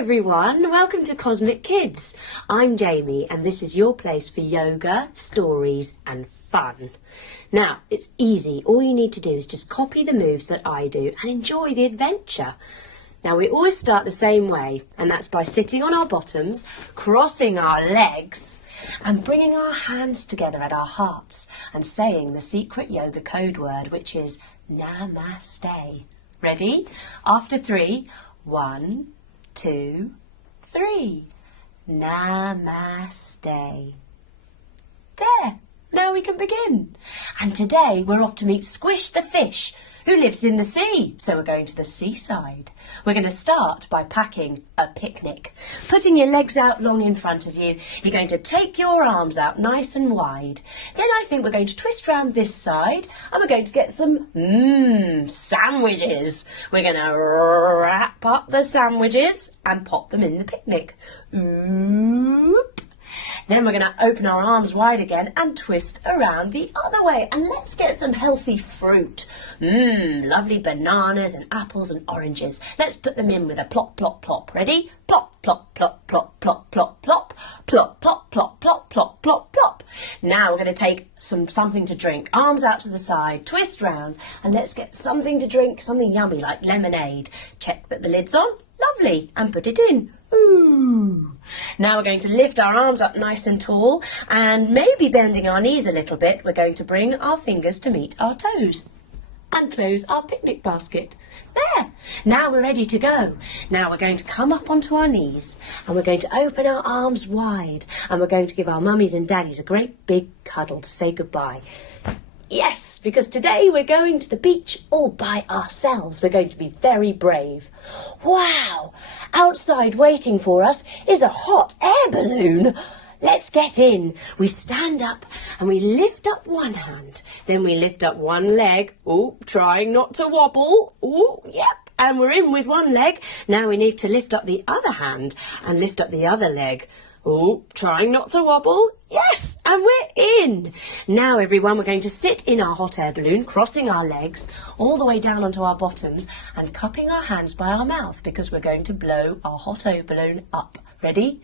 everyone, welcome to Cosmic Kids. I'm Jamie and this is your place for yoga, stories and fun. Now, it's easy. All you need to do is just copy the moves that I do and enjoy the adventure. Now, we always start the same way, and that's by sitting on our bottoms, crossing our legs and bringing our hands together at our hearts and saying the secret yoga code word, which is Namaste. Ready? After 3, 1, 2, 3. Namaste. There. Now we can begin. And today we're off to meet Squish the Fish, who lives in the sea. So we're going to the seaside. We're going to start by packing a picnic. Putting your legs out long in front of you. You're going to take your arms out nice and wide. Then I think we're going to twist round this side and we're going to get some sandwiches. We're going to wrap up the sandwiches and pop them in the picnic. Oop. Then we're going to open our arms wide again and twist around the other way. And let's get some healthy fruit. Lovely bananas and apples and oranges. Let's put them in with a plop, plop, plop. Ready? Plop, plop, plop, plop, plop, plop, plop. Plop, plop, plop, plop, plop, plop, plop. Now we're going to take something to drink. Arms out to the side, twist round, and let's get something to drink, something yummy like lemonade. Check that the lid's on. Lovely. And put it in. Ooh. Now we're going to lift our arms up nice and tall and maybe bending our knees a little bit. We're going to bring our fingers to meet our toes and close our picnic basket. There. Now we're ready to go. Now we're going to come up onto our knees and we're going to open our arms wide and we're going to give our mummies and daddies a great big cuddle to say goodbye. Yes, because today we're going to the beach all by ourselves. We're going to be very brave. Wow! Outside waiting for us is a hot air balloon. Let's get in. We stand up and we lift up one hand. Then we lift up one leg. Oh, trying not to wobble. Oh, yep. And we're in with one leg. Now we need to lift up the other hand and lift up the other leg. Oh, trying not to wobble. Yes, and we're in. Now, everyone, we're going to sit in our hot air balloon, crossing our legs all the way down onto our bottoms and cupping our hands by our mouth because we're going to blow our hot air balloon up. Ready?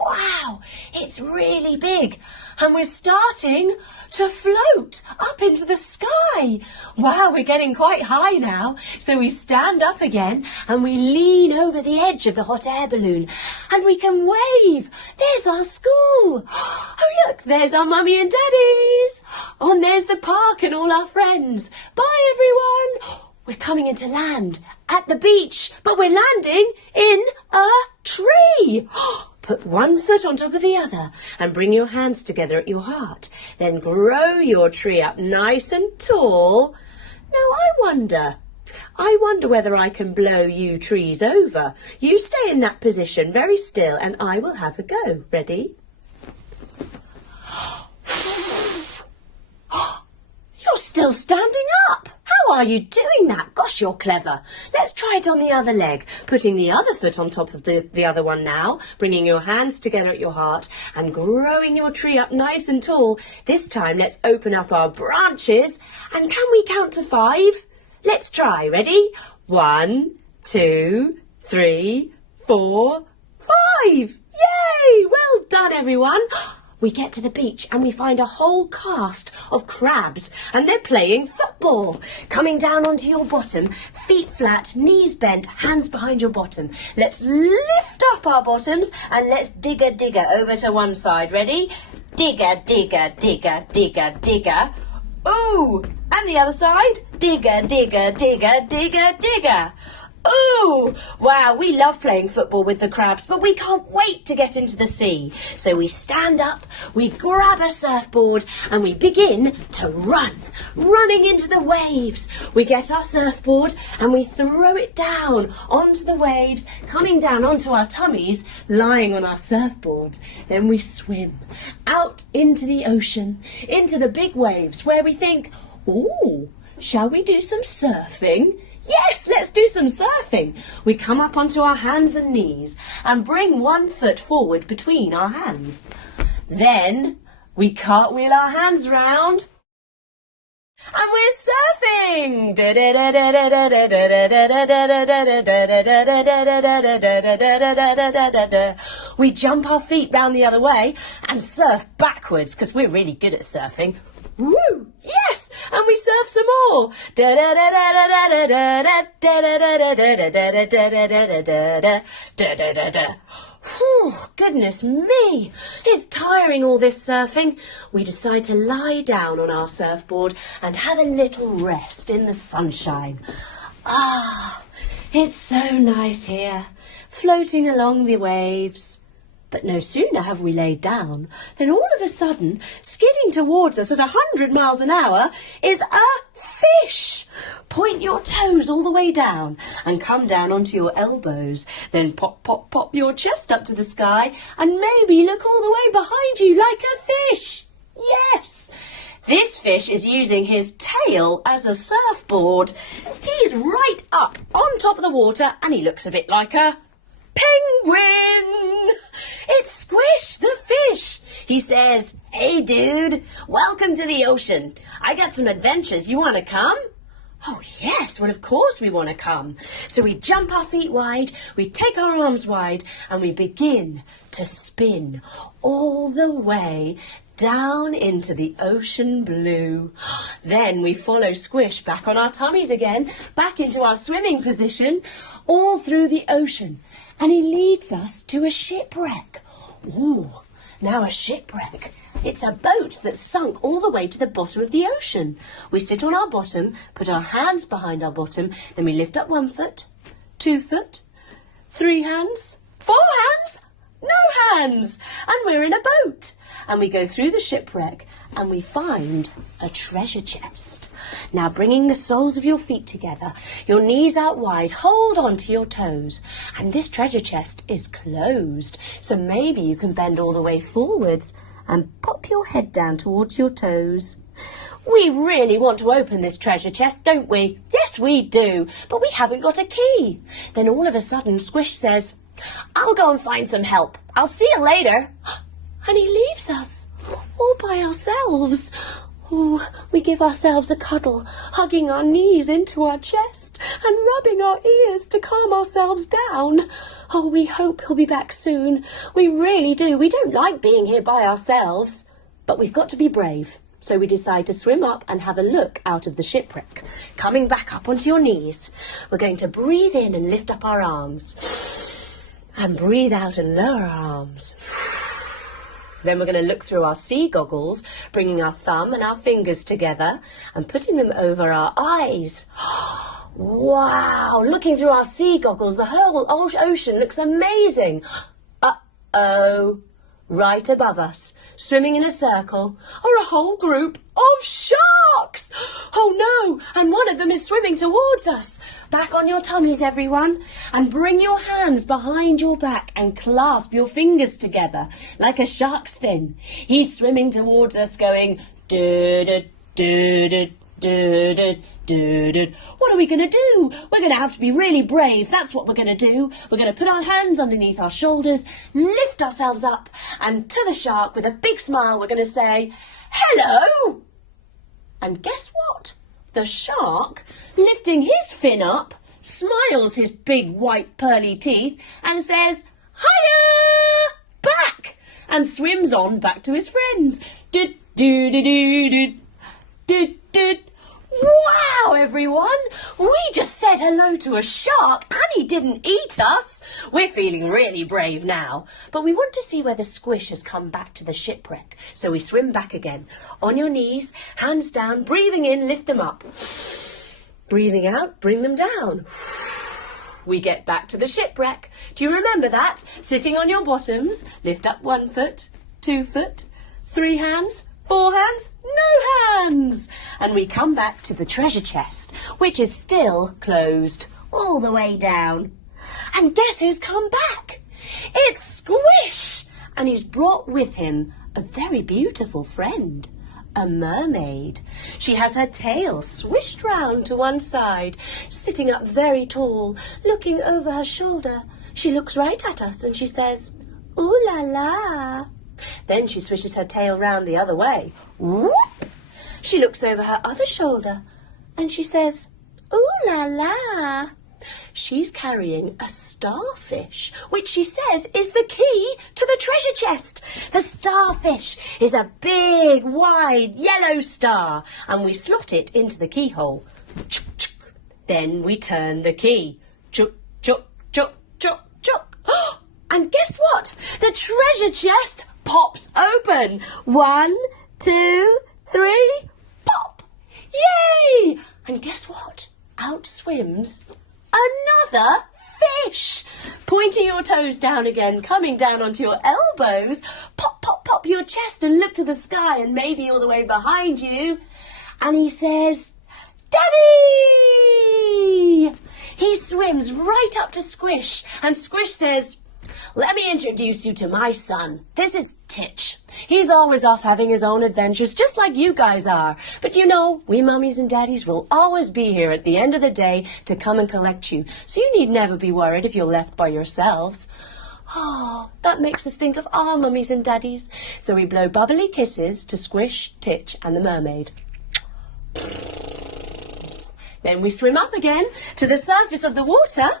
Wow, it's really big and we're starting to float up into the sky. Wow, we're getting quite high now. So we stand up again and we lean over the edge of the hot air balloon and we can wave. There's our school. Oh, look, there's our mummy and daddies. Oh, and there's the park and all our friends. Bye, everyone. We're coming into land at the beach, but we're landing in a tree. Put one foot on top of the other and bring your hands together at your heart. Then grow your tree up nice and tall. Now I wonder whether I can blow you trees over. You stay in that position very still and I will have a go. Ready? You're still standing up. How are you doing that? Gosh, you're clever. Let's try it on the other leg. Putting the other foot on top of the other one now. Bringing your hands together at your heart and growing your tree up nice and tall. This time, let's open up our branches. And can we count to 5? Let's try. Ready? 1, 2, 3, 4, 5. Yay! Well done, everyone. We get to the beach and we find a whole cast of crabs and they're playing football. Coming down onto your bottom, feet flat, knees bent, hands behind your bottom. Let's lift up our bottoms and let's digger over to one side. Ready? Digger, digger, digger, digger, digger. Ooh! And the other side? Digger, digger, digger, digger, digger. Ooh! Wow, we love playing football with the crabs, but we can't wait to get into the sea. So we stand up, we grab a surfboard, and we begin to run. Running into the waves. We get our surfboard and we throw it down onto the waves, coming down onto our tummies, lying on our surfboard. Then we swim out into the ocean, into the big waves, where we think, ooh, shall we do some surfing? Yes, let's do some surfing. We come up onto our hands and knees and bring one foot forward between our hands. Then we cartwheel our hands round And we're surfing! We jump our feet round the other way and surf backwards because we're really good at surfing. Woo! Yes! And we surf some more. Goodness me, it's tiring all this surfing. We decide to lie down on our surfboard and have a little rest in the sunshine. Ah, it's so nice here, floating along the waves. But no sooner have we laid down than all of a sudden, skidding towards us at 100 miles an hour, is a fish. Point your toes all the way down and come down onto your elbows. Then pop, pop, pop your chest up to the sky and maybe look all the way behind you like a fish. Yes, this fish is using his tail as a surfboard. He's right up on top of the water and he looks a bit like a penguin! It's Squish the Fish. He says, "Hey dude, welcome to the ocean. I got some adventures. You want to come?" Oh yes, well of course we want to come. So we jump our feet wide, we take our arms wide and we begin to spin all the way down into the ocean blue. Then we follow Squish back on our tummies again, back into our swimming position, all through the ocean. And he leads us to a shipwreck. Ooh, now a shipwreck. It's a boat that's sunk all the way to the bottom of the ocean. We sit on our bottom, put our hands behind our bottom, then we lift up 1 foot, 2 foot, 3 hands, 4 hands, no hands, and we're in a boat. And we go through the shipwreck and we find a treasure chest. Now bringing the soles of your feet together, your knees out wide, hold on to your toes. And this treasure chest is closed, so maybe you can bend all the way forwards and pop your head down towards your toes. We really want to open this treasure chest, don't we? Yes, we do, but we haven't got a key. Then all of a sudden Squish says, "I'll go and find some help. I'll see you later." And he leaves us all by ourselves. Oh, we give ourselves a cuddle, hugging our knees into our chest and rubbing our ears to calm ourselves down. Oh, we hope he'll be back soon. We really do. We don't like being here by ourselves. But we've got to be brave. So we decide to swim up and have a look out of the shipwreck. Coming back up onto your knees, we're going to breathe in and lift up our arms. And breathe out and lower our arms. Then we're going to look through our sea goggles, bringing our thumb and our fingers together and putting them over our eyes. Wow, looking through our sea goggles, the whole ocean looks amazing. Uh-oh, right above us, swimming in a circle, are a whole group of sharks. Oh no, and one of them is swimming towards us. Back on your tummies, everyone, and bring your hands behind your back and clasp your fingers together like a shark's fin. He's swimming towards us going, do-do, do-do, do-do, do-do. What are we going to do? We're going to have to be really brave. That's what we're going to do. We're going to put our hands underneath our shoulders, lift ourselves up, and to the shark with a big smile, we're going to say, "Hello!" And guess what? The shark, lifting his fin up, smiles his big white pearly teeth and says, "Hiya!" back, and swims on back to his friends. Wow, everyone! We just said hello to a shark and he didn't eat us. We're feeling really brave now. But we want to see whether Squish has come back to the shipwreck. So we swim back again. On your knees, hands down, breathing in, lift them up. Breathing out, bring them down. We get back to the shipwreck. Do you remember that? Sitting on your bottoms, lift up 1 foot, 2 foot, 3 hands, 4 hands, no hands. And we come back to the treasure chest, which is still closed all the way down. And guess who's come back? It's Squish. And he's brought with him a very beautiful friend, a mermaid. She has her tail swished round to one side, sitting up very tall, looking over her shoulder. She looks right at us and she says, "Ooh la la." Then she swishes her tail round the other way. Whoop! She looks over her other shoulder and she says, "Ooh la la." She's carrying a starfish, which she says is the key to the treasure chest. The starfish is a big, wide, yellow star, and we slot it into the keyhole. Then we turn the key. Chuk, chuk, chuk, chuk, chuk. And guess what? The treasure chest pops open. 1, 2, 3, pop! Yay! And guess what? Out swims another fish. Pointing your toes down again, coming down onto your elbows. Pop, pop, pop your chest and look to the sky and maybe all the way behind you. And he says, "Daddy!" He swims right up to Squish, and Squish says, "Let me introduce you to my son. This is Titch. He's always off having his own adventures, just like you guys are. But you know, we mummies and daddies will always be here at the end of the day to come and collect you, so you need never be worried if you're left by yourselves." Oh, that makes us think of our mummies and daddies. So we blow bubbly kisses to Squish, Titch and the mermaid. Then we swim up again to the surface of the water,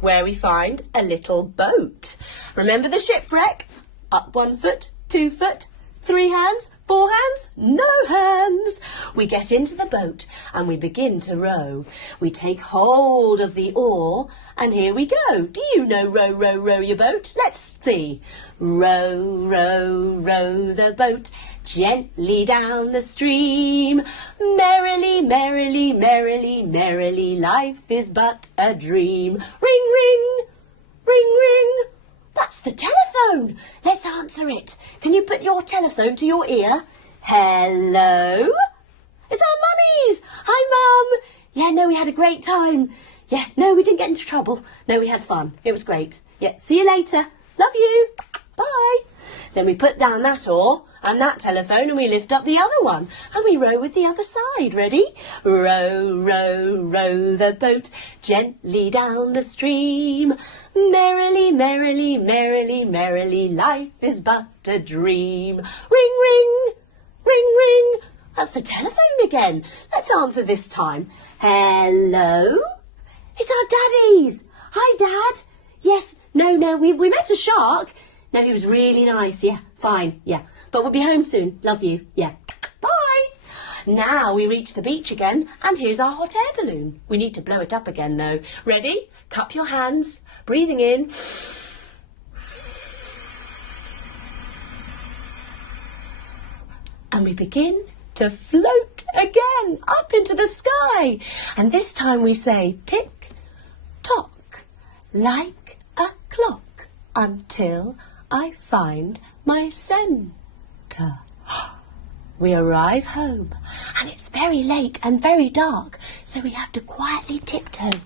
where we find a little boat. Remember the shipwreck? Up 1 foot, 2 foot, 3 hands, 4 hands, no hands. We get into the boat and we begin to row. We take hold of the oar and here we go. Do you know row, row, row your boat? Let's see. Row, row, row the boat gently down the stream. Merrily, merrily, merrily, merrily, life is but a dream. Ring, ring, ring, ring. That's the telephone. Let's answer it. Can you put your telephone to your ear? Hello? It's our mummies. Hi, Mum. Yeah, no, we had a great time. Yeah, no, we didn't get into trouble. No, we had fun. It was great. Yeah, see you later. Love you. Bye. Then we put down that oar and that telephone and we lift up the other one and we row with the other side. Ready? Row, row, row the boat gently down the stream. Merrily, merrily, merrily, merrily, life is but a dream. Ring, ring, ring, ring. That's the telephone again. Let's answer this time. Hello? It's our daddies. Hi, Dad. Yes, no, we met a shark. No, he was really nice. Yeah, fine. Yeah, but we'll be home soon. Love you. Yeah. Bye. Now we reach the beach again, and here's our hot air balloon. We need to blow it up again, though. Ready? Cup your hands. Breathing in. And we begin to float again up into the sky. And this time we say tick, tock, like a clock, until I find my centre. We arrive home and it's very late and very dark, so we have to quietly tiptoe,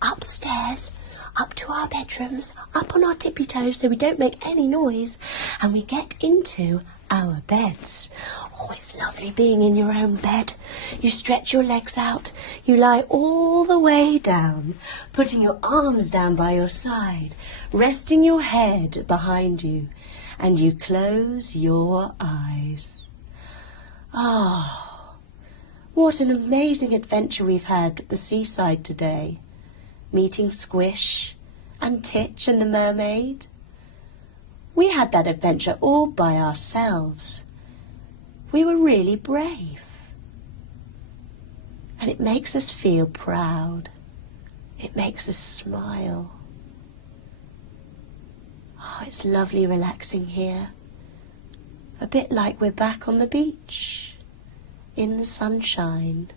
upstairs, up to our bedrooms, up on our tippy toes so we don't make any noise, and we get into our beds. Oh, it's lovely being in your own bed. You stretch your legs out, you lie all the way down, putting your arms down by your side, resting your head behind you, and you close your eyes. Ah, what an amazing adventure we've had at the seaside today, meeting Squish and Titch and the mermaid. We had that adventure all by ourselves. We were really brave. And it makes us feel proud. It makes us smile. Oh, it's lovely relaxing here. A bit like we're back on the beach, in the sunshine.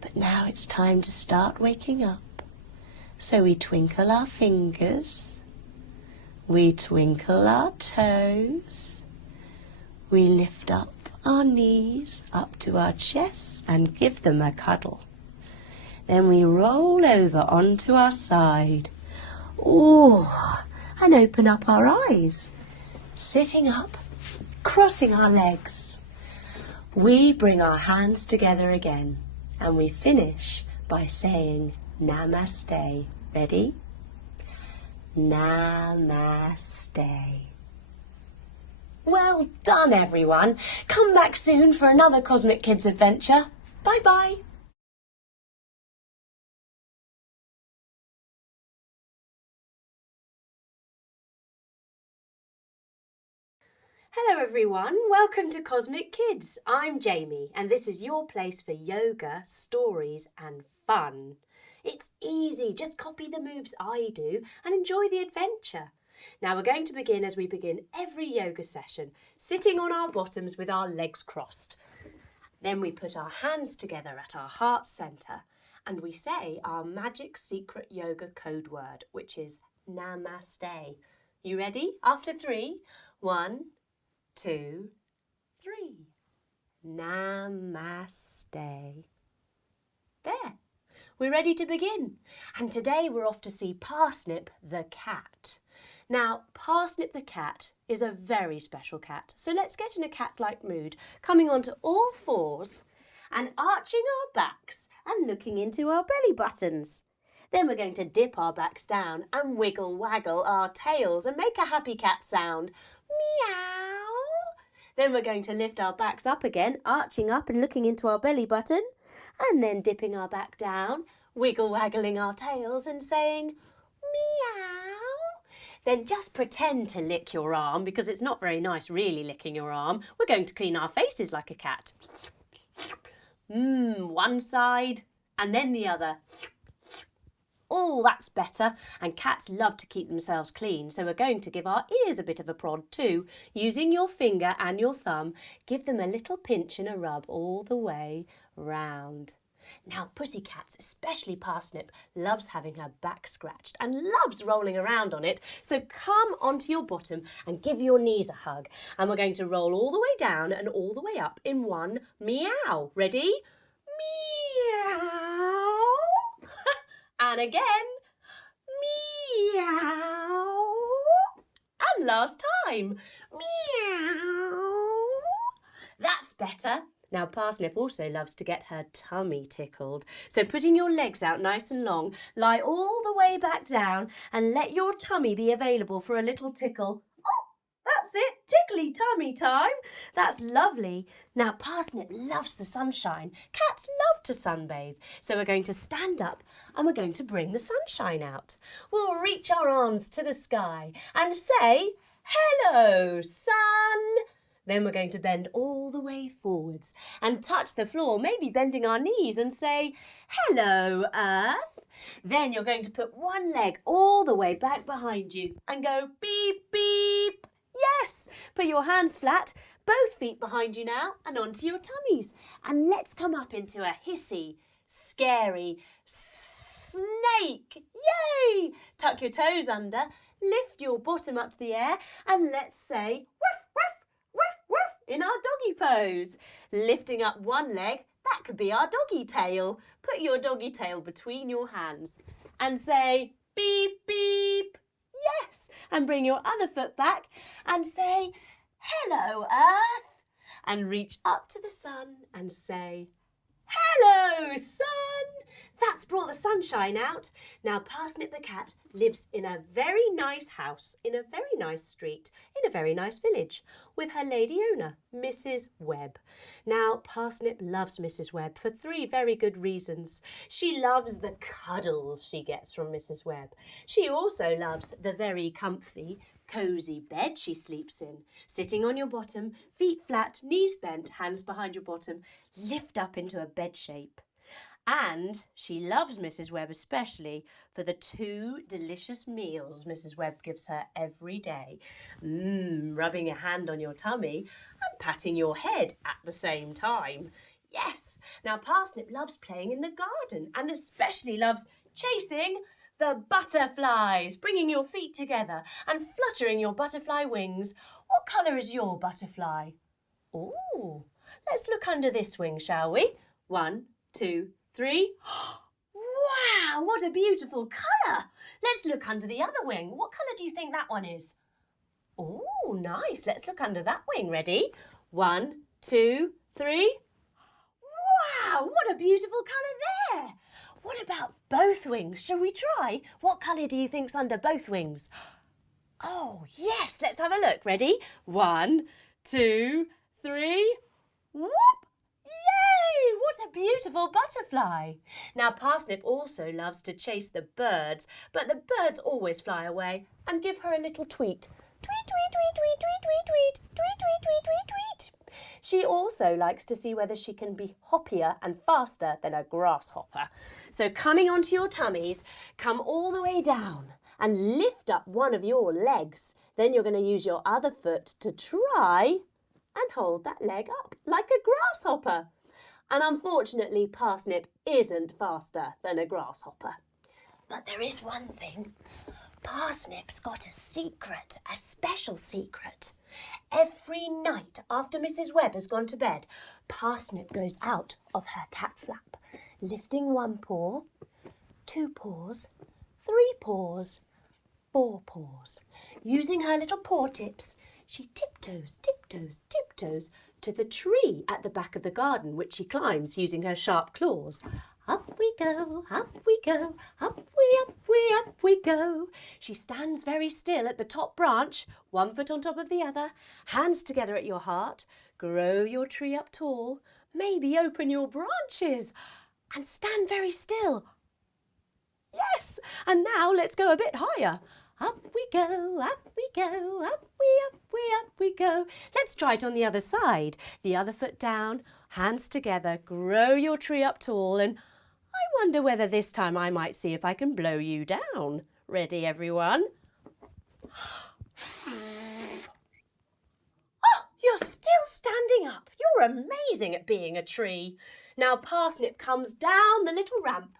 But now it's time to start waking up. So we twinkle our fingers. We twinkle our toes. We lift up our knees up to our chests and give them a cuddle. Then we roll over onto our side. Oh, and open up our eyes. Sitting up, crossing our legs. We bring our hands together again and we finish by saying Namaste. Ready? Namaste. Well done, everyone. Come back soon for another Cosmic Kids adventure. Bye-bye. Hello everyone, welcome to Cosmic Kids. I'm Jamie and this is your place for yoga, stories and fun. It's easy, just copy the moves I do and enjoy the adventure. Now we're going to begin as we begin every yoga session, sitting on our bottoms with our legs crossed. Then we put our hands together at our heart centre and we say our magic secret yoga code word, which is Namaste. You ready? After 3, 1, 2, 3. Namaste. There. We're ready to begin. And today we're off to see Parsnip the Cat. Now, Parsnip the Cat is a very special cat. So let's get in a cat-like mood, coming onto all fours and arching our backs and looking into our belly buttons. Then we're going to dip our backs down and wiggle waggle our tails and make a happy cat sound. Meow. Then we're going to lift our backs up again, arching up and looking into our belly button, and then dipping our back down, wiggle waggling our tails and saying meow. Then just pretend to lick your arm because it's not very nice really licking your arm. We're going to clean our faces like a cat. One side and then the other. Oh, that's better. And cats love to keep themselves clean, so we're going to give our ears a bit of a prod too. Using your finger and your thumb, give them a little pinch and a rub all the way round. Now, pussycats, especially Parsnip, loves having her back scratched and loves rolling around on it. So come onto your bottom and give your knees a hug. And we're going to roll all the way down and all the way up in one meow. Ready? Meow. And again, meow. And last time, meow. That's better. Now, Parsnip also loves to get her tummy tickled. So putting your legs out nice and long, lie all the way back down and let your tummy be available for a little tickle. That's it, tickly tummy time. That's lovely. Now, Parsnip loves the sunshine. Cats love to sunbathe. So we're going to stand up and we're going to bring the sunshine out. We'll reach our arms to the sky and say, hello, sun. Then we're going to bend all the way forwards and touch the floor, maybe bending our knees and say, hello, earth. Then you're going to put one leg all the way back behind you and go beep, beep. Yes, put your hands flat, both feet behind you now and onto your tummies. And let's come up into a hissy, scary snake. Yay! Tuck your toes under, lift your bottom up to the air and let's say woof, woof, woof, woof in our doggy pose. Lifting up one leg, that could be our doggy tail. Put your doggy tail between your hands and say beep, beep. Yes, and bring your other foot back and say, hello, earth. And reach up to the sun and say, hello, sun. That's brought the sunshine out. Now, Parsnip the Cat lives in a very nice house, in a very nice street, in a very nice village, with her lady owner, Mrs. Webb. Now, Parsnip loves Mrs. Webb for 3 very good reasons. She loves the cuddles she gets from Mrs. Webb. She also loves the very comfy, cosy bed she sleeps in. Sitting on your bottom, feet flat, knees bent, hands behind your bottom, lift up into a bed shape. And she loves Mrs. Webb especially for the 2 delicious meals Mrs. Webb gives her every day. Rubbing a hand on your tummy and patting your head at the same time. Yes, now Parsnip loves playing in the garden and especially loves chasing the butterflies, bringing your feet together and fluttering your butterfly wings. What colour is your butterfly? Ooh, let's look under this wing, shall we? 1, 2, 3. Wow, what a beautiful colour. Let's look under the other wing. What colour do you think that one is? Oh, nice. Let's look under that wing. Ready? 1, 2, 3. Wow, what a beautiful colour there. What about both wings? Shall we try? What colour do you think's under both wings? Oh, yes. Let's have a look. Ready? 1, 2, 3. Whoop! Yay! What a beautiful butterfly. Now, Parsnip also loves to chase the birds, but the birds always fly away and give her a little tweet. Tweet, tweet, tweet, tweet, tweet, tweet, tweet, tweet, tweet, tweet, tweet, tweet. She also likes to see whether she can be hoppier and faster than a grasshopper. So coming onto your tummies, come all the way down and lift up one of your legs. Then you're going to use your other foot to try and hold that leg up like a grasshopper. And unfortunately, Parsnip isn't faster than a grasshopper. But there is one thing. Parsnip's got a secret, a special secret. Every night after Mrs. Webb has gone to bed, Parsnip goes out of her cat flap, lifting one paw, 2 paws, 3 paws, 4 paws. Using her little paw tips, she tiptoes, tiptoes, tiptoes to the tree at the back of the garden, which she climbs using her sharp claws. Up we go, up we go, up we go. She stands very still at the top branch, one foot on top of the other, hands together at your heart. Grow your tree up tall, maybe open your branches and stand very still. Yes, and now let's go a bit higher. Up we go, up we go, up we go. Let's try it on the other side. The other foot down, hands together, grow your tree up tall, and I wonder whether this time I might see if I can blow you down. Ready, everyone? Oh, you're still standing up. You're amazing at being a tree. Now Parsnip comes down the little ramp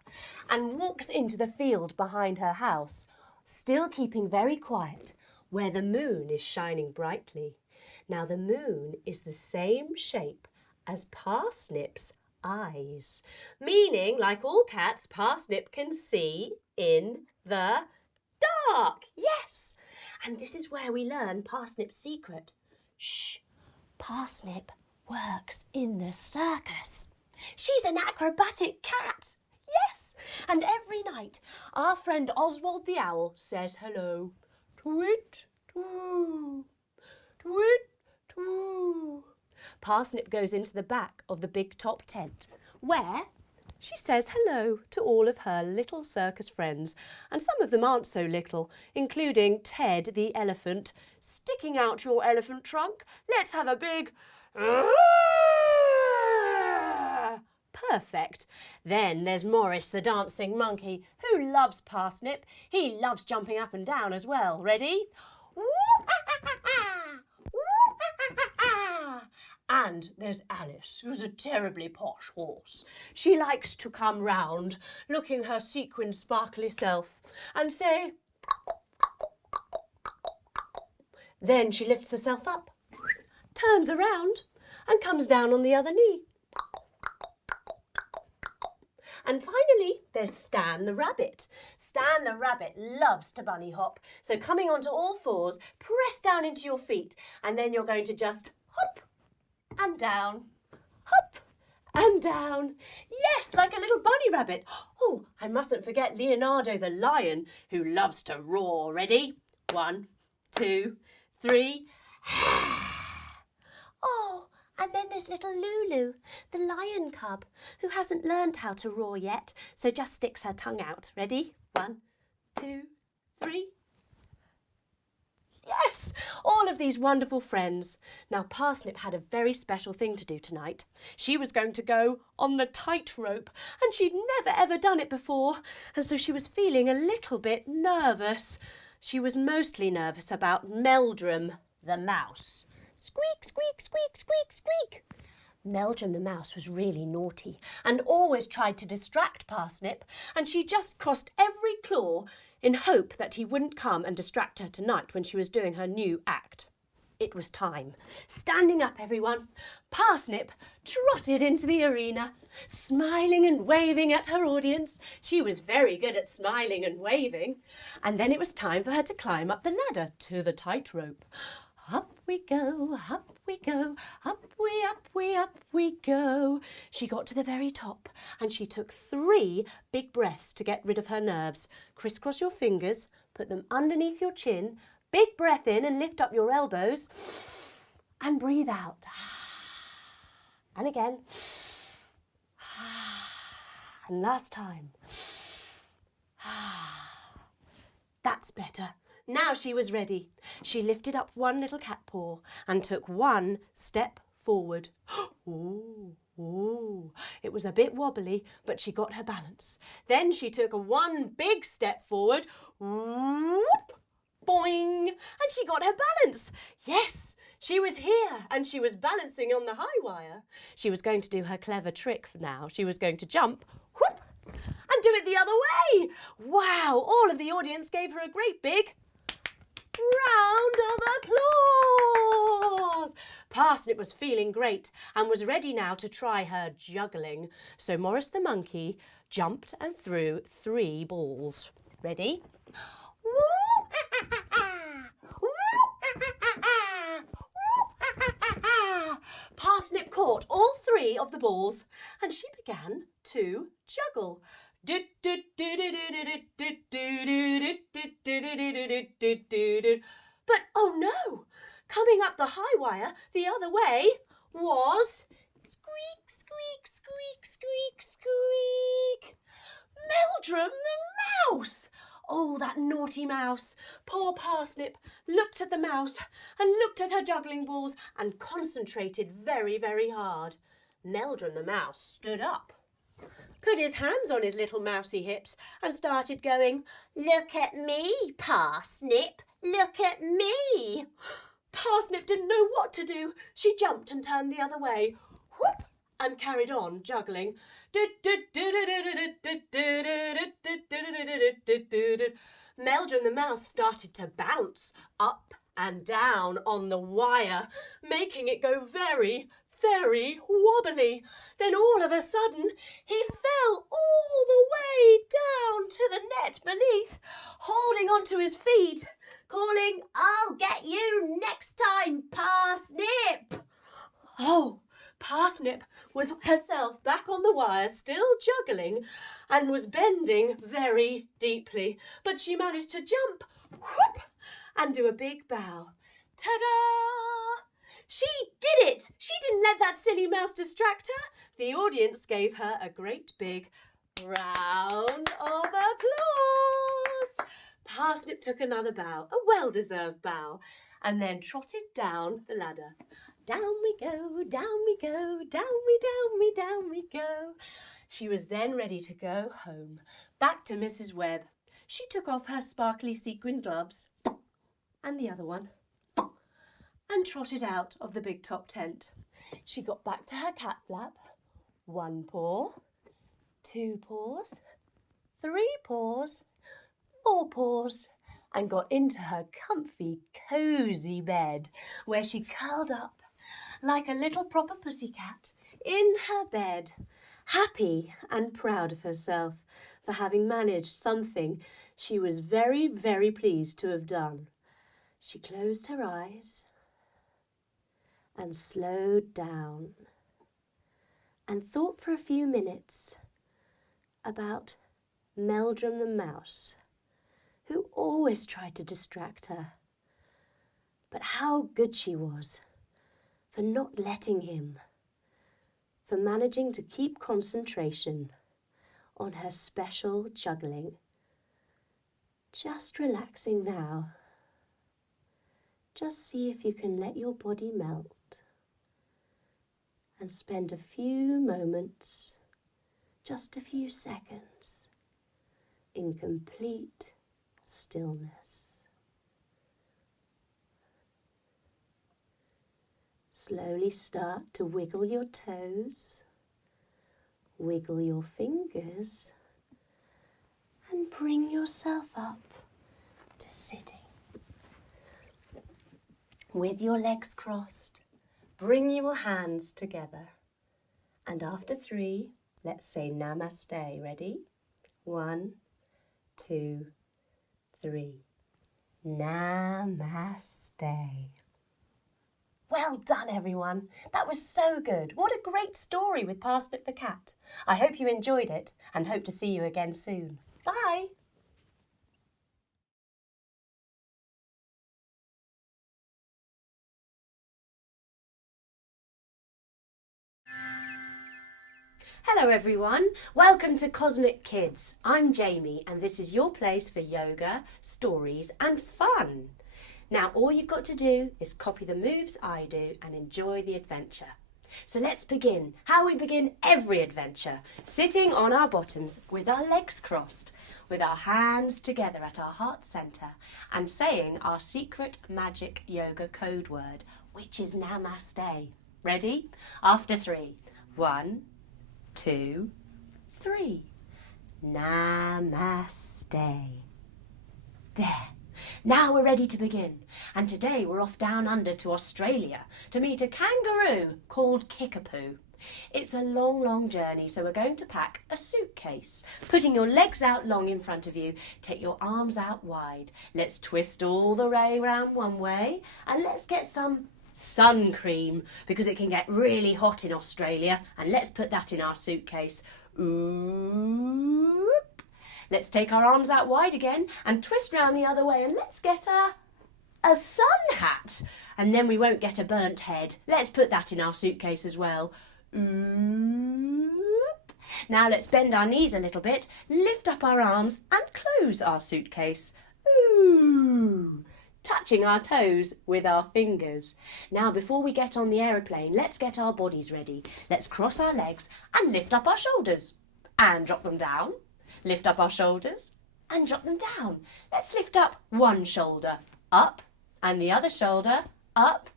and walks into the field behind her house, still keeping very quiet, where the moon is shining brightly. Now the moon is the same shape as Parsnip's eyes, meaning, like all cats, Parsnip can see in the dark. Yes, and this is where we learn Parsnip's secret. Shh, Parsnip works in the circus. She's an acrobatic cat. Yes, and every night our friend Oswald the Owl says hello. Tweet, twoo, tweet, twoo. Parsnip goes into the back of the big top tent, where she says hello to all of her little circus friends, and some of them aren't so little, including Ted the elephant, sticking out your elephant trunk. Let's have a big perfect. Then there's Morris the dancing monkey, who loves Parsnip. He loves jumping up and down as well. Ready? And there's Alice, who's a terribly posh horse. She likes to come round, looking her sequined sparkly self, and say, then she lifts herself up, turns around, and comes down on the other knee. And finally, there's Stan the rabbit. Stan the rabbit loves to bunny hop. So coming onto all fours, press down into your feet, and then you're going to just hop and down, hop and down. Yes, like a little bunny rabbit. Oh, I mustn't forget Leonardo the lion, who loves to roar. Ready? 1, 2, 3. Oh, and then there's little Lulu, the lion cub, who hasn't learned how to roar yet, so just sticks her tongue out. Ready? 1, 2, 3. Yes, all of these wonderful friends. Now, Parsnip had a very special thing to do tonight. She was going to go on the tightrope, and she'd never ever done it before, and so she was feeling a little bit nervous. She was mostly nervous about Meldrum the mouse. Squeak, squeak, squeak, squeak, squeak. Meldrum the mouse was really naughty and always tried to distract Parsnip, and she just crossed every claw in hope that he wouldn't come and distract her tonight when she was doing her new act. It was time. Standing up, everyone, Parsnip trotted into the arena, smiling and waving at her audience. She was very good at smiling and waving. And then it was time for her to climb up the ladder to the tightrope. Up we go, up we go, up we go. She got to the very top and she took 3 big breaths to get rid of her nerves. Crisscross your fingers, put them underneath your chin, big breath in and lift up your elbows. and breathe out. And again. And last time. That's better. Now she was ready. She lifted up one little cat paw and took one step forward. Ooh, ooh. It was a bit wobbly, but she got her balance. Then she took one big step forward. Whoop, boing, and she got her balance. Yes, she was here and she was balancing on the high wire. She was going to do her clever trick for now. She was going to jump, whoop, and do it the other way. Wow, all of the audience gave her a great big round of applause. Parsnip was feeling great and was ready now to try her juggling. So Morris the monkey jumped and threw 3 balls. Ready? Parsnip caught all 3 of the balls and she began to juggle. But oh no! Coming up the high wire the other way was squeak, squeak, squeak, squeak, squeak. Meldrum the mouse! Oh, that naughty mouse. Poor Parsnip looked at the mouse and looked at her juggling balls and concentrated very, very hard. Meldrum the mouse stood up, put his hands on his little mousy hips and started going, "Look at me, Parsnip, look at me." Parsnip didn't know what to do. She jumped and turned the other way. Whoop! And carried on juggling. Meldrum the mouse started to bounce up and down on the wire, making it go very, very wobbly. Then all of a sudden, he fell all the way down to the net beneath, holding onto his feet, calling, "I'll get you next time, Parsnip." Oh, Parsnip was herself back on the wire, still juggling, and was bending very deeply. But she managed to jump, whoop, and do a big bow. Ta-da! She did it! She didn't let that silly mouse distract her. The audience gave her a great big round of applause. Parsnip took another bow, a well-deserved bow, and then trotted down the ladder. Down we go, down we go, down we go. She was then ready to go home, back to Mrs. Webb. She took off her sparkly sequin gloves and the other one and trotted out of the big top tent. She got back to her cat flap. 1 paw, 2 paws, 3 paws, 4 paws, and got into her comfy, cosy bed, where she curled up like a little proper pussycat in her bed, happy and proud of herself for having managed something she was very, very pleased to have done. She closed her eyes and slowed down and thought for a few minutes about Meldrum the mouse, who always tried to distract her. But how good she was for not letting him, for managing to keep concentration on her special juggling. Just relaxing now. Just see if you can let your body melt and spend a few moments, just a few seconds, in complete stillness. Slowly start to wiggle your toes, wiggle your fingers, and bring yourself up to sitting. With your legs crossed, bring your hands together. And after 3, let's say namaste. Ready? 1, 2, 3. Namaste. Well done, everyone. That was so good. What a great story with Parsnip the Cat. I hope you enjoyed it and hope to see you again soon. Bye. Hello everyone, welcome to Cosmic Kids. I'm Jamie and this is your place for yoga, stories and fun. Now all you've got to do is copy the moves I do and enjoy the adventure. So let's begin, how we begin every adventure, sitting on our bottoms with our legs crossed, with our hands together at our heart centre and saying our secret magic yoga code word, which is Namaste. Ready? After 3. 1, 2, 3. Namaste. There. Now we're ready to begin. And today we're off down under to Australia to meet a kangaroo called Kickapoo. It's a long, long journey, so we're going to pack a suitcase. Putting your legs out long in front of you, take your arms out wide. Let's twist all the way round one way and let's get some sun cream because it can get really hot in Australia, and let's put that in our suitcase. Oop. Let's take our arms out wide again and twist round the other way and let's get a sun hat, and then we won't get a burnt head. Let's put that in our suitcase as well. Oop. Now let's bend our knees a little bit, lift up our arms and close our suitcase. Ooh. Touching our toes with our fingers. Now before we get on the aeroplane, let's get our bodies ready. Let's cross our legs and lift up our shoulders and drop them down. Lift up our shoulders and drop them down. Let's lift up one shoulder up and the other shoulder up,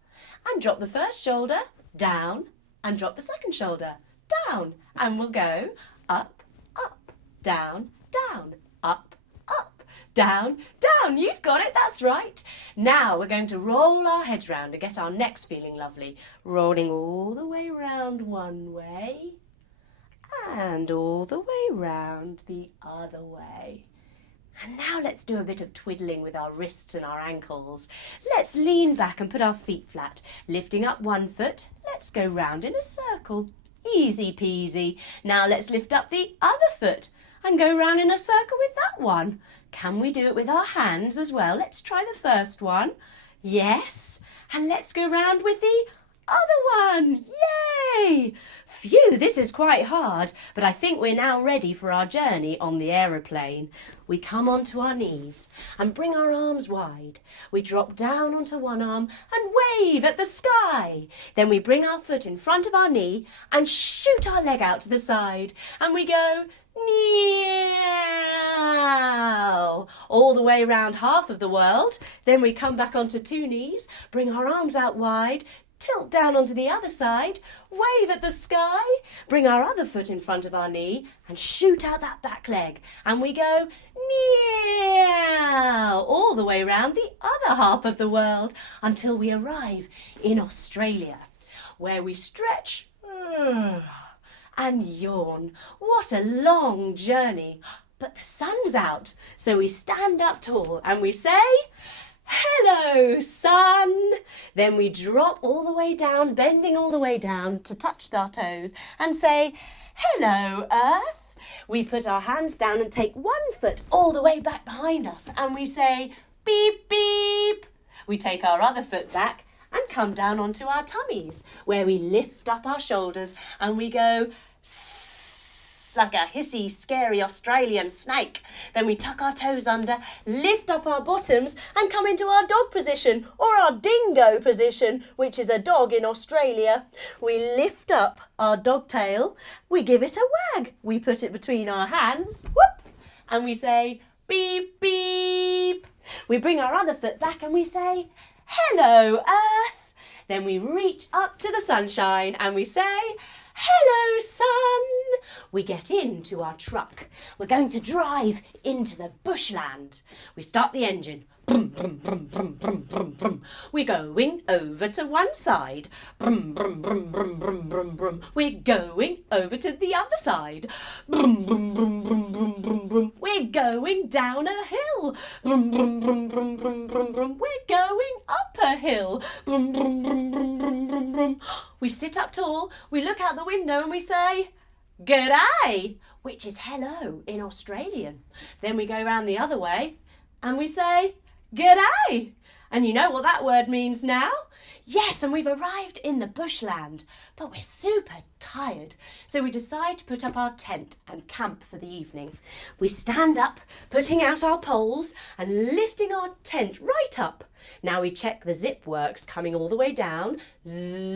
and drop the first shoulder down and drop the second shoulder down, and we'll go up, up, down, down, up, up, down, down. You've got it, that's right. Now we're going to roll our heads round to get our necks feeling lovely. Rolling all the way round one way and all the way round the other way. And now let's do a bit of twiddling with our wrists and our ankles. Let's lean back and put our feet flat. Lifting up one foot, let's go round in a circle. Easy peasy. Now let's lift up the other foot and go round in a circle with that one. Can we do it with our hands as well? Let's try the first one. Yes. And let's go round with the other one. Yay! Phew, this is quite hard, but I think we're now ready for our journey on the aeroplane. We come onto our knees and bring our arms wide. We drop down onto one arm and wave at the sky. Then we bring our foot in front of our knee and shoot our leg out to the side. And we go meow all the way around half of the world. Then we come back onto 2 knees, bring our arms out wide, tilt down onto the other side, wave at the sky, bring our other foot in front of our knee and shoot out that back leg. And we go meow all the way around the other half of the world until we arrive in Australia, where we stretch and yawn. What a long journey. But the sun's out, so we stand up tall and we say, hello, sun. Then we drop all the way down, bending all the way down to touch our toes and say, hello, earth. We put our hands down and take one foot all the way back behind us and we say, beep, beep. We take our other foot back and come down onto our tummies, where we lift up our shoulders and we go like a hissy, scary Australian snake. Then we tuck our toes under, lift up our bottoms and come into our dog position, or our dingo position, which is a dog in Australia. We lift up our dog tail, we give it a wag, we put it between our hands, whoop, and we say beep, beep. We bring our other foot back and we say, hello, earth. Then we reach up to the sunshine and we say, hello, sun. We get into our truck. We're going to drive into the bushland. We start the engine. Brum, brum, brum, brum, brum, brum, brum. We're going over to one side. Brum, brum, brum, brum, brum, brum, brum. We're going over to the other side. Brum, brum, brum, brum, brum, brum, brum. We're going down a hill. Brum, brum, brum, brum, brum, brum, brum. We're going up a hill. Brum, brum, brum, brum, brum, brum, brum. We sit up tall, we look out the window and we say, g'day, which is hello in Australian. Then we go round the other way and we say, g'day. And you know what that word means now? Yes, and we've arrived in the bushland, but we're super tired, so we decide to put up our tent and camp for the evening. We stand up, putting out our poles and lifting our tent right up. Now we check the zip works coming all the way down, zip,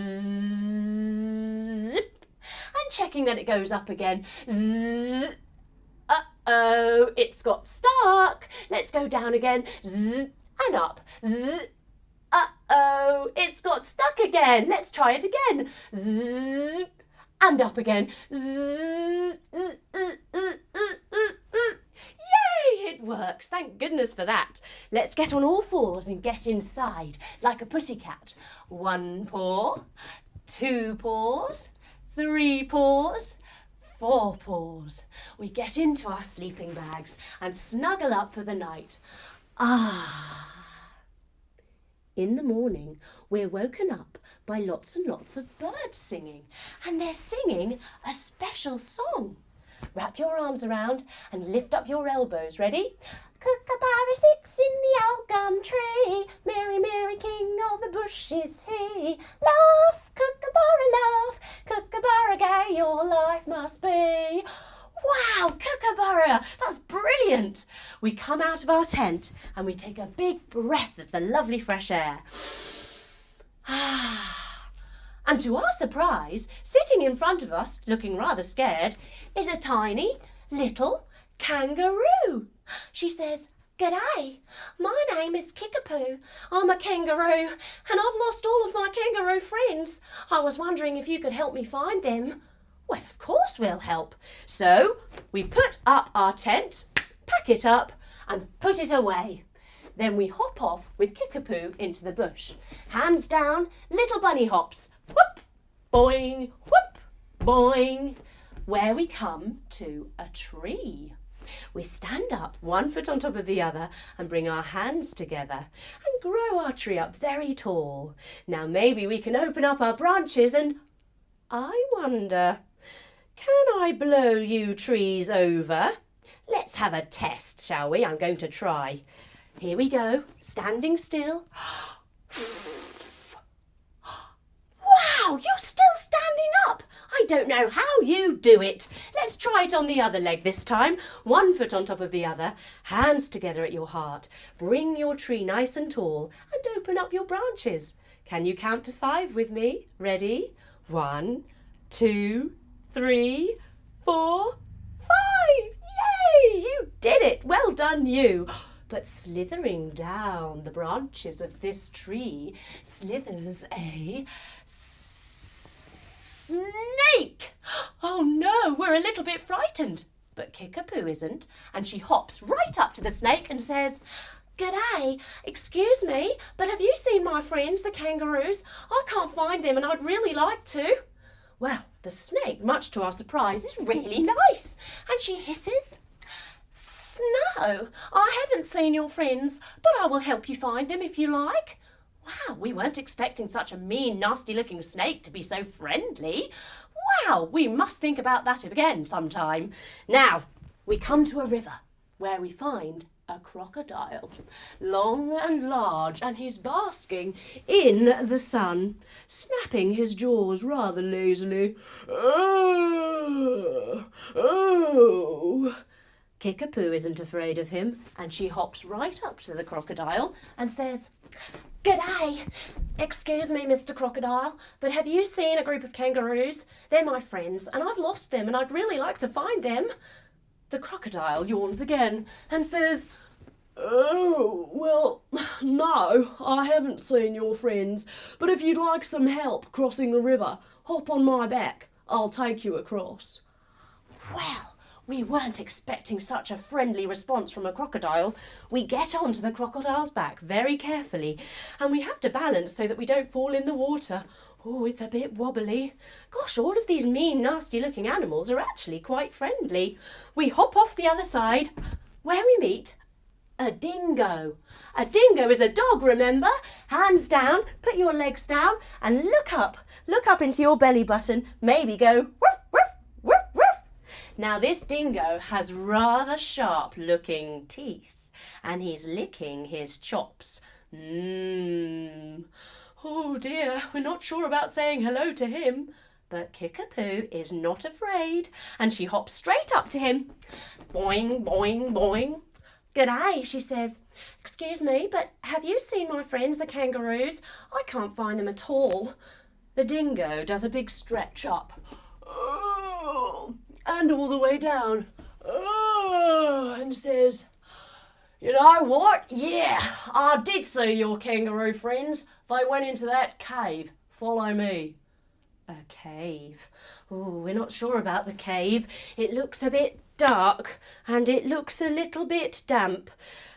and checking that it goes up again, zip. Uh-oh, it's got stuck. Let's go down again, zip, and up, zip. Uh-oh, it's got stuck again. Let's try it again. Zzz, and up again. Zzz, zzz, zzz, zzz, zzz, zzz. Yay, it works. Thank goodness for that. Let's get on all fours and get inside like a pussycat. 1 paw, 2 paws, 3 paws, 4 paws. We get into our sleeping bags and snuggle up for the night. In the morning, we're woken up by lots and lots of birds singing, and they're singing a special song. Wrap your arms around and lift up your elbows. Ready? Kookaburra sits in the old gum tree, Mary, Mary, king of the bush is he. Laugh, Kookaburra, laugh, Kookaburra, gay your life must be. Wow, Kookaburra, that's brilliant. We come out of our tent and we take a big breath of the lovely fresh air. And to our surprise, sitting in front of us, looking rather scared, is a tiny little kangaroo. She says, "G'day, my name is Kickapoo. I'm a kangaroo and I've lost all of my kangaroo friends. I was wondering if you could help me find them." Well, of course we'll help. So we put up our tent, pack it up and put it away. Then we hop off with Kickapoo into the bush. Hands down, little bunny hops. Whoop, boing, whoop, boing. Where we come to a tree. We stand up, 1 foot on top of the other, and bring our hands together and grow our tree up very tall. Now maybe we can open up our branches and I wonder, can I blow you trees over? Let's have a test, shall we? I'm going to try. Here we go, standing still. Wow, you're still standing up. I don't know how you do it. Let's try it on the other leg this time. 1 foot on top of the other, hands together at your heart. Bring your tree nice and tall and open up your branches. Can you count to 5 with me? Ready? 1, 2, 3, 4, 5. Yay! You did it. Well done, you. But slithering down the branches of this tree slithers a snake. Oh no, we're a little bit frightened. But Kickapoo isn't, and she hops right up to the snake and says, "G'day, excuse me, but have you seen my friends, the kangaroos? I can't find them and I'd really like to." Well, the snake, much to our surprise, is really nice, and she hisses, "No, I haven't seen your friends, but I will help you find them if you like." Wow, we weren't expecting such a mean, nasty-looking snake to be so friendly. Wow, we must think about that again sometime. Now, we come to a river where we find a crocodile, long and large, and he's basking in the sun, snapping his jaws rather lazily. Oh! Kickapoo isn't afraid of him, and she hops right up to the crocodile and says, "G'day, excuse me, Mr. Crocodile, but have you seen a group of kangaroos? They're my friends, and I've lost them, and I'd really like to find them." The crocodile yawns again and says, "Oh, well, no, I haven't seen your friends, but if you'd like some help crossing the river, hop on my back. I'll take you across." Well, we weren't expecting such a friendly response from a crocodile. We get onto the crocodile's back very carefully, and we have to balance so that we don't fall in the water. Oh, it's a bit wobbly. Gosh, all of these mean, nasty-looking animals are actually quite friendly. We hop off the other side, where we meet a dingo. A dingo is a dog, remember? Hands down, put your legs down, and look up. Look up into your belly button. Maybe go woof, woof, woof, woof. Now, this dingo has rather sharp-looking teeth, and he's licking his chops. Oh dear, we're not sure about saying hello to him. But Kickapoo is not afraid, and she hops straight up to him. Boing, boing, boing. G'day, she says. Excuse me, but have you seen my friends, the kangaroos? I can't find them at all. The dingo does a big stretch up. Oh, and all the way down. Oh, and says, you know what? Yeah, I did see your kangaroo friends. They went into that cave. Follow me. A cave? Oh, we're not sure about the cave. It looks a bit dark and it looks a little bit damp.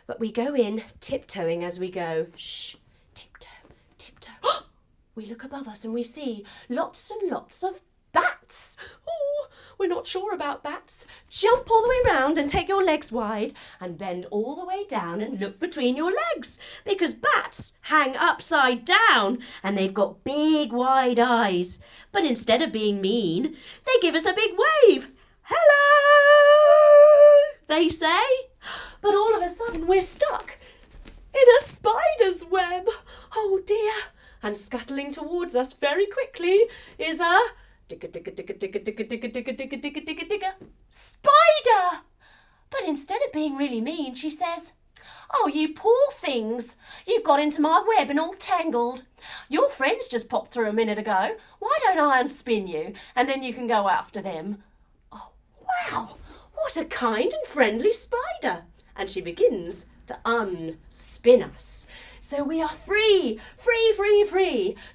But we go in, tiptoeing as we go. Shh, tiptoe, tiptoe. We look above us and we see lots and lots of bats. Oh, we're not sure about bats. Jump all the way round and take your legs wide and bend all the way down and look between your legs, because bats hang upside down and they've got big wide eyes. But instead of being mean, they give us a big wave. Hello, they say. But all of a sudden we're stuck in a spider's web. Oh dear. And scuttling towards us very quickly is a spider. But instead of being really mean, she says, oh, you poor things. You got into my web and all tangled. Your friends just popped through a minute ago. Why don't I unspin you and then you can go after them? Oh, wow. What a kind and friendly spider. And she begins to unspin us. So we are free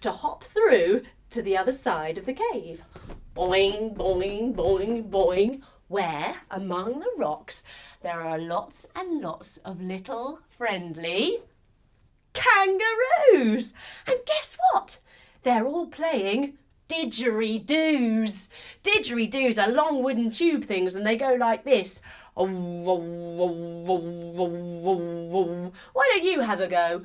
to hop through to the other side of the cave. Boing, boing, boing, boing, where among the rocks there are lots and lots of little friendly kangaroos. And guess what? They're all playing didgeridoos. Didgeridoos are long wooden tube things and they go like this. Why don't you have a go?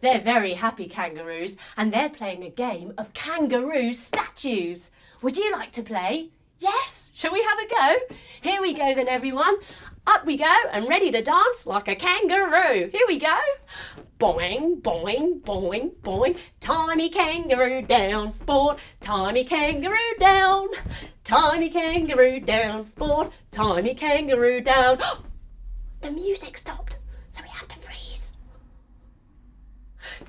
They're very happy kangaroos and they're playing a game of kangaroo statues. Would you like to play? Yes? Shall we have a go? Here we go then, everyone. Up we go and ready to dance like a kangaroo. Here we go. Boing, boing, boing, boing. Tiny kangaroo down, sport. Tiny kangaroo down. Tiny kangaroo down, sport. Tiny kangaroo down. The music stopped, so we have to freeze.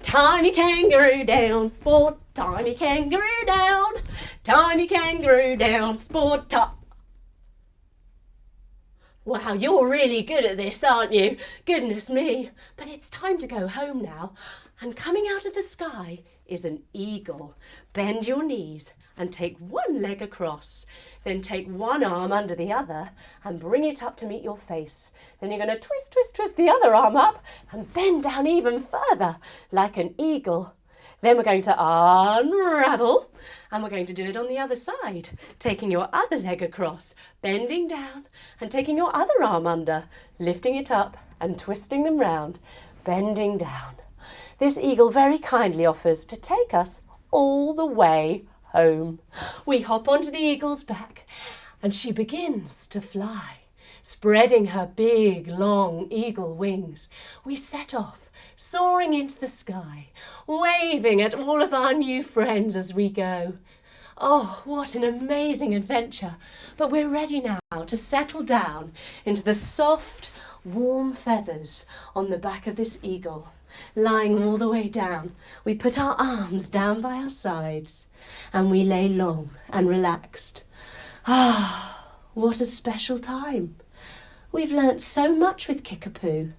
Tiny kangaroo down, sport. Tiny kangaroo down. Tiny kangaroo down, sport. Wow, you're really good at this, aren't you? Goodness me. But it's time to go home now. And coming out of the sky is an eagle. Bend your knees and take one leg across. Then take one arm under the other and bring it up to meet your face. Then you're going to twist, twist, twist the other arm up and bend down even further like an eagle. Then we're going to unravel and we're going to do it on the other side, taking your other leg across, bending down and taking your other arm under, lifting it up and twisting them round, bending down. This eagle very kindly offers to take us all the way home. We hop onto the eagle's back and she begins to fly. Spreading her big, long eagle wings, we set off, soaring into the sky, waving at all of our new friends as we go. Oh, what an amazing adventure. But we're ready now to settle down into the soft, warm feathers on the back of this eagle. Lying all the way down, we put our arms down by our sides and we lay long and relaxed. Ah, what a special time. We've learnt so much with Kickapoo.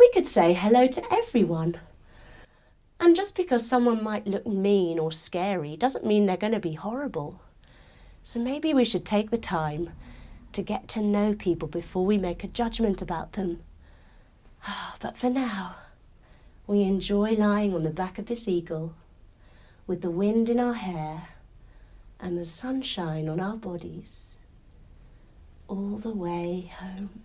We could say hello to everyone. And just because someone might look mean or scary doesn't mean they're going to be horrible. So maybe we should take the time to get to know people before we make a judgment about them. But for now, we enjoy lying on the back of this eagle with the wind in our hair and the sunshine on our bodies all the way home.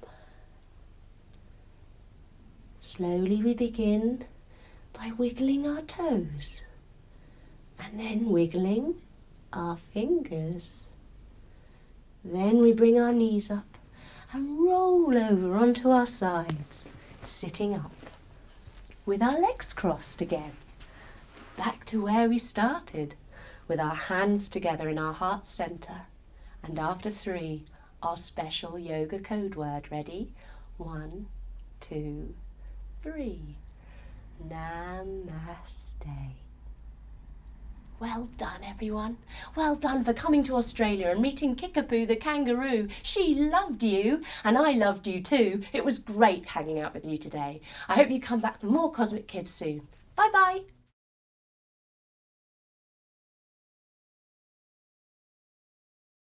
Slowly we begin by wiggling our toes and then wiggling our fingers. Then we bring our knees up and roll over onto our sides, sitting up, with our legs crossed again. Back to where we started, with our hands together in our heart centre. And after 3, our special yoga code word. Ready? 1, 2, 3. Namaste. Well done, everyone. Well done for coming to Australia and meeting Kickapoo the Kangaroo. She loved you, and I loved you too. It was great hanging out with you today. I hope you come back for more Cosmic Kids soon. Bye-bye.